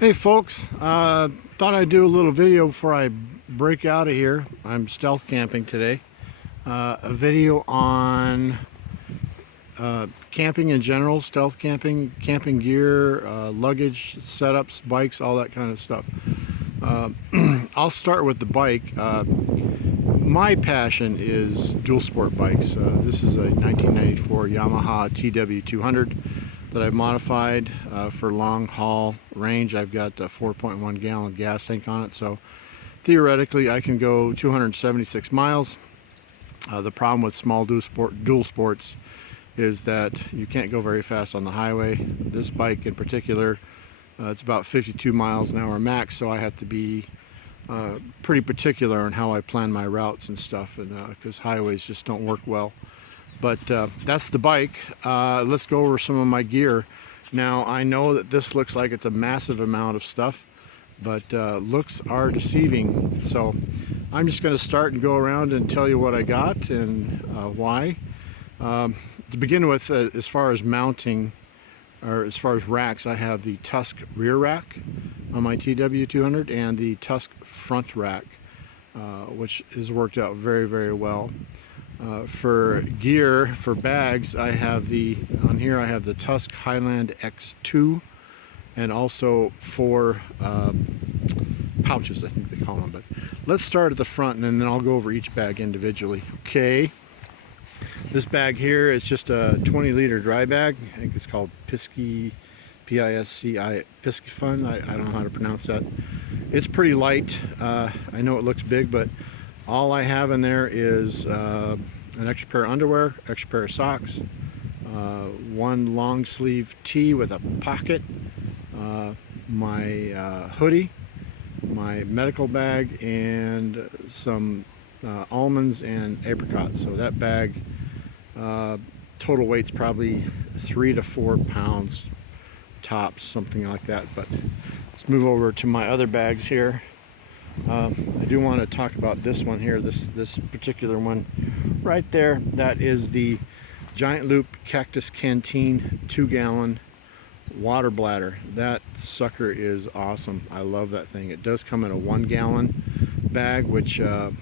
Hey folks, thought I'd do a little video before I break out of here. I'm stealth camping today. A video on camping in general, stealth camping, camping gear, luggage, setups, bikes, all that kind of stuff. I'll start with the bike. My passion is dual sport bikes. This is a 1994 Yamaha TW200 that I've modified for long haul range. I've got a 4.1 gallon gas tank on it, so theoretically I can go 276 miles. The problem with small dual sports is that you can't go very fast on the highway. This bike in particular, it's about 52 miles an hour max, so I have to be pretty particular on how I plan my routes and stuff, and because highways just don't work well. But that's the bike. Let's go over some of my gear. Now, I know that this looks like it's a massive amount of stuff, but looks are deceiving. So I'm just going to start and go around and tell you what I got and why. To begin with, as far as mounting, or as far as racks, I have the Tusk rear rack on my TW200 and the Tusk front rack, which has worked out very, very well. For gear, for bags, I have on here I have the Tusk Highland X2, and also 4 pouches, I think they call them. But let's start at the front, and then I'll go over each bag individually. Okay, this bag here is just a 20-liter dry bag. I think it's called Pisci, P-I-S-C-I, Piscifun. I don't know how to pronounce that. It's pretty light. I know it looks big, but all I have in there is an extra pair of underwear, extra pair of socks, one long sleeve tee with a pocket, my hoodie, my medical bag, and some almonds and apricots. So that bag, total weight's probably 3 to 4 pounds tops, something like that. But let's move over to my other bags here. I do want to talk about this one here, this particular one right there. That is the Giant Loop Cactus Canteen 2-gallon water bladder. That sucker is awesome. I love that thing. It does come in a 1-gallon bag, which would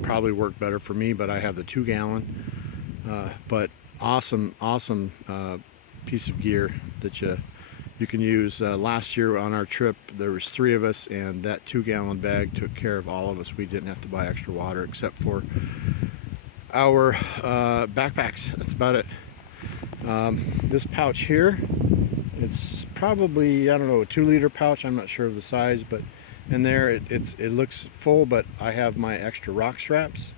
probably work better for me, but I have the 2-gallon. But awesome piece of gear that you can use. Last year on our trip there was 3 of us, and that 2-gallon bag took care of all of us. We didn't have to buy extra water except for our backpacks. That's about it. This pouch here, it's probably, I don't know, a 2-liter pouch. I'm not sure of the size, but in there it looks full, but I have my extra rock straps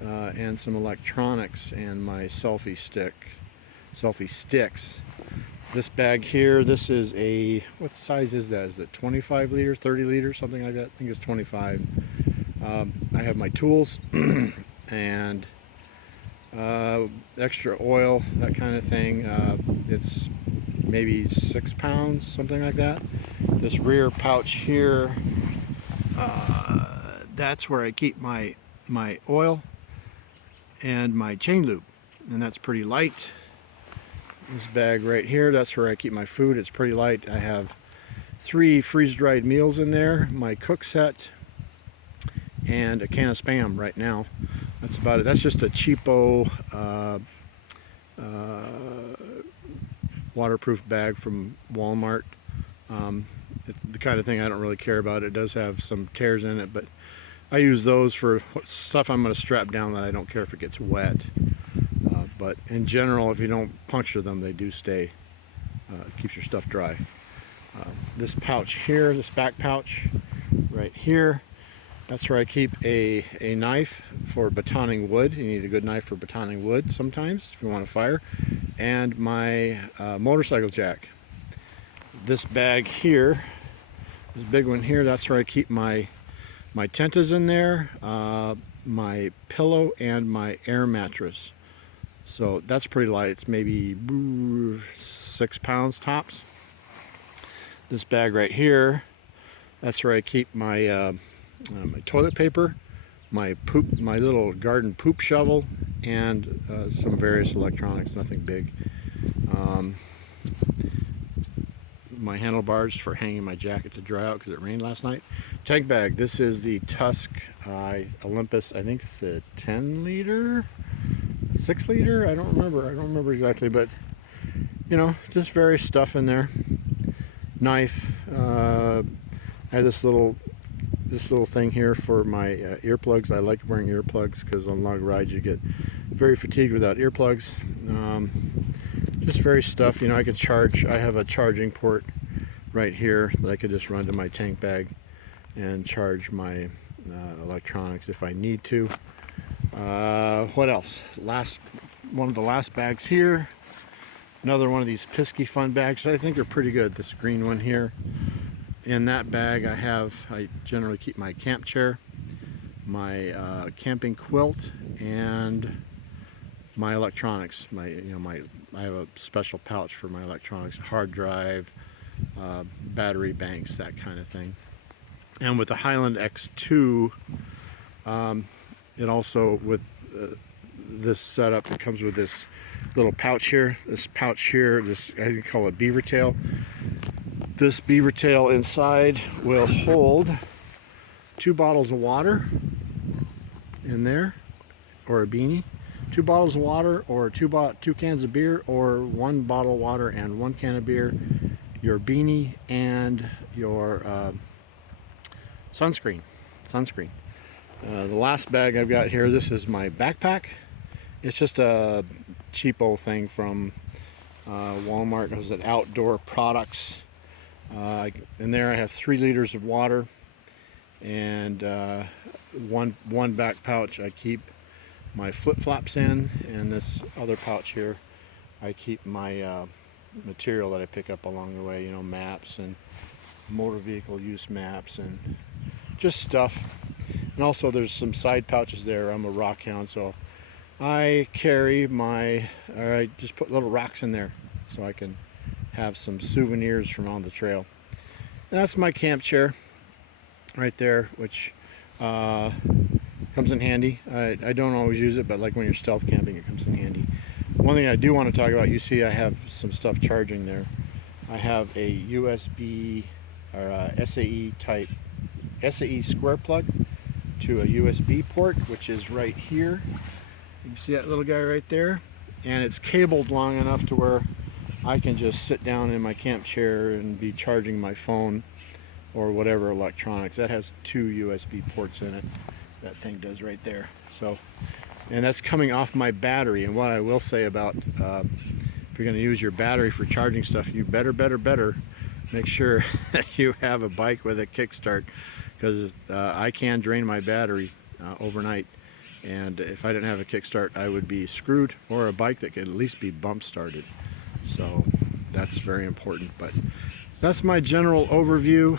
and some electronics and my selfie sticks. This bag here, this is a, what size is that? Is it 25 liter, 30 liter, something like that? I think it's 25. I have my tools and extra oil, that kind of thing. It's maybe 6 pounds, something like that. This rear pouch here, that's where I keep my oil and my chain loop, and that's pretty light. This bag right here, that's where I keep my food. It's pretty light. I have 3 freeze-dried meals in there, my cook set, and a can of Spam right now. That's about it. That's just a cheapo waterproof bag from Walmart. The kind of thing I don't really care about. It does have some tears in it, but I use those for stuff I'm going to strap down that I don't care if it gets wet. But in general, if you don't puncture them, they do stay. It keeps your stuff dry. This pouch here, this back pouch right here, that's where I keep a knife for batoning wood. You need a good knife for batoning wood sometimes if you want to fire. And my motorcycle jack. This bag here, this big one here, that's where I keep my tent is in there, my pillow, and my air mattress. So that's pretty light. It's maybe 6 pounds tops. This bag right here, that's where I keep my my toilet paper, my little garden poop shovel, and some various electronics. Nothing big. my handlebars for hanging my jacket to dry out because it rained last night. Tank bag. This is the Tusk Olympus. I think it's the 10 liter, 6 liter. I don't remember exactly, but you know, just various stuff in there. Knife. I have this little thing here for my earplugs. I like wearing earplugs because on long rides you get very fatigued without earplugs. Just various stuff. You know, I can charge. I have a charging port right here that I could just run to my tank bag and charge my electronics if I need to. What else? One of the last bags here. Another one of these Pisky Fun bags. I think are pretty good. This green one here. In that bag I generally keep my camp chair, my camping quilt, and my electronics. I have a special pouch for my electronics, hard drive, battery banks, that kind of thing. And with the Highland X2, it also, with this setup, it comes with this little pouch here. This pouch here, this, I think you call it beaver tail. This beaver tail inside will hold 2 bottles of water in there, or a beanie, 2 bottles of water, or 2 cans of beer, or 1 bottle of water and 1 can of beer, your beanie, and your sunscreen. The last bag I've got here, this is my backpack. It's just a cheapo thing from Walmart. It was at Outdoor Products. In there I have 3 liters of water, and one back pouch I keep my flip-flops in, and this other pouch here I keep my material that I pick up along the way, you know, maps and motor vehicle use maps and just stuff. And also there's some side pouches there. I'm a rock hound, so I carry I just put little rocks in there so I can have some souvenirs from on the trail. And that's my camp chair right there, which comes in handy. I don't always use it, but like when you're stealth camping, it comes in handy. One thing I do want to talk about, you see I have some stuff charging there. I have a USB or SAE type, SAE square plug to a USB port, which is right here. You can see that little guy right there, and it's cabled long enough to where I can just sit down in my camp chair and be charging my phone or whatever electronics. That has 2 USB ports in it. That thing does right there. So, and that's coming off my battery. And what I will say about if you're going to use your battery for charging stuff, you better make sure that you have a bike with a kickstart, because I can drain my battery overnight. And if I didn't have a kickstart, I would be screwed, or a bike that could at least be bump started. So that's very important. But that's my general overview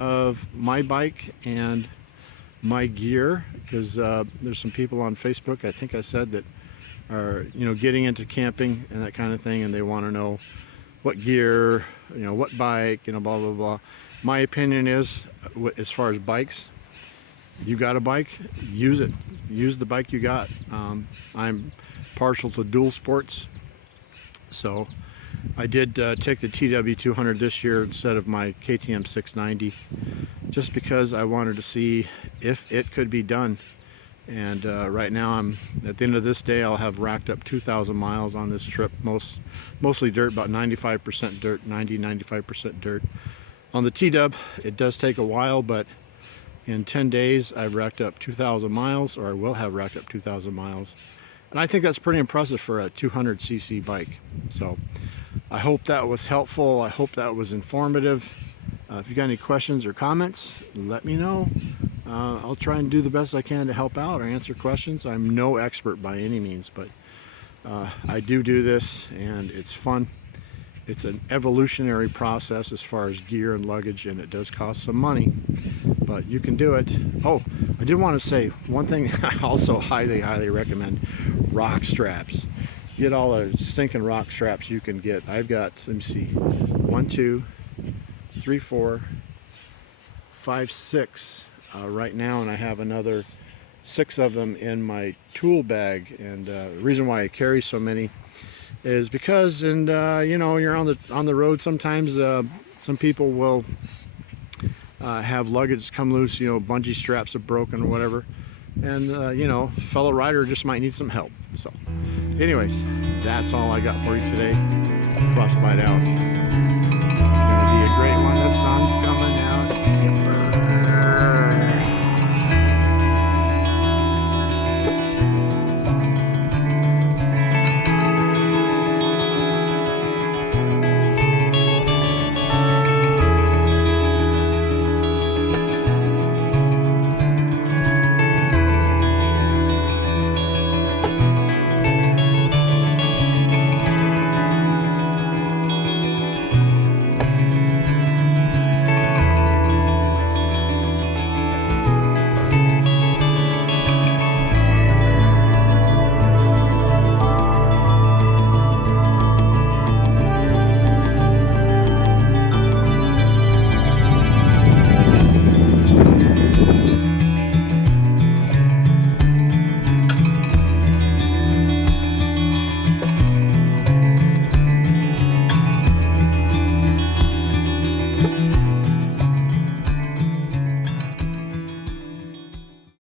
of my bike and my gear, because there's some people on Facebook, I think I said, that are, you know, getting into camping and that kind of thing, and they want to know what gear, you know, what bike, you know, blah blah blah. My opinion is, as far as bikes, you got a bike, use it. Use the bike you got. I'm partial to dual sports, so I did take the TW200 this year instead of my KTM 690, just because I wanted to see if it could be done. And right now, I'm at the end of this day, I'll have racked up 2,000 miles on this trip, mostly dirt, about 95% dirt, 95% dirt. On the T-Dub, it does take a while, but in 10 days, I've racked up 2,000 miles, or I will have racked up 2,000 miles. And I think that's pretty impressive for a 200cc bike. So I hope that was helpful. I hope that was informative. If you got any questions or comments, let me know. I'll try and do the best I can to help out or answer questions. I'm no expert by any means, but I do this, and it's fun. It's an evolutionary process as far as gear and luggage, and it does cost some money, but you can do it. Oh, I did want to say one thing. I also highly recommend rock straps. Get all the stinking rock straps you can get. I've got, let me see, 1, 2, 3, 4, 5, 6 right now, and I have another 6 of them in my tool bag. And the reason why I carry so many is because, and you know, you're on the road sometimes. Some people will have luggage come loose, you know, bungee straps are broken or whatever, and you know, fellow rider just might need some help. So anyways, that's all I got for you today. Frostbite out. It's gonna be a great one. The sun's coming out.